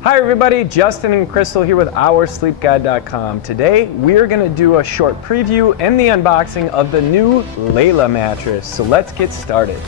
Hi everybody, Justin and Crystal here with OurSleepGuide.com. Today we're going to do a short preview and the unboxing of the new Layla mattress. So let's get started.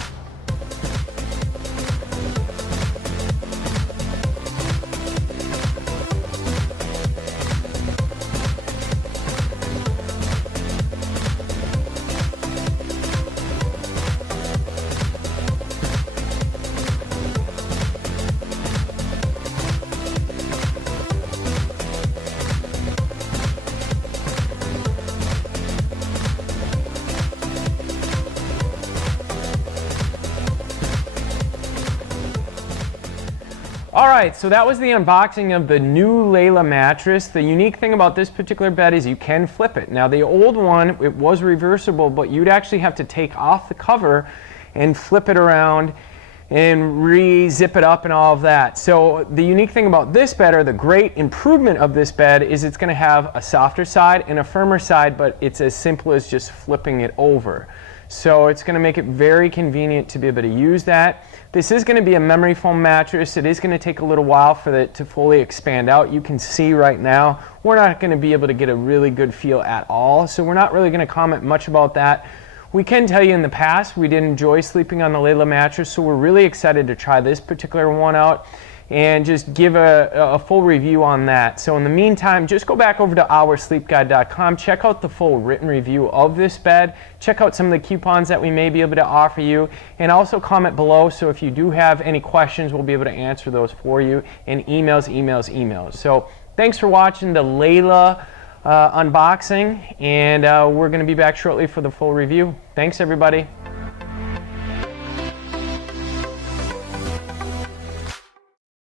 Alright, so that was the unboxing of the new Layla mattress. The unique thing about this particular bed is you can flip it. Now the old one, it was reversible, but you'd actually have to take off the cover and flip it around and re-zip it up and all of that. So the unique thing about this bed, or the great improvement of this bed, is it's going to have a softer side and a firmer side, but it's as simple as just flipping it over. So it's going to make it very convenient to be able to use that. This is going to be a memory foam mattress. It is going to take a little while for it to fully expand out. You can see right now we're not going to be able to get a really good feel at all, so we're not really going to comment much about that. We can tell you in the past we did enjoy sleeping on the Layla mattress, so we're really excited to try this particular one out and just give a full review on that. So in the meantime, just go back over to OurSleepGuide.com, check out the full written review of this bed, check out some of the coupons that we may be able to offer you, and also comment below, so if you do have any questions, we'll be able to answer those for you, and emails. So thanks for watching the Layla unboxing, and we're going to be back shortly for the full review. Thanks everybody.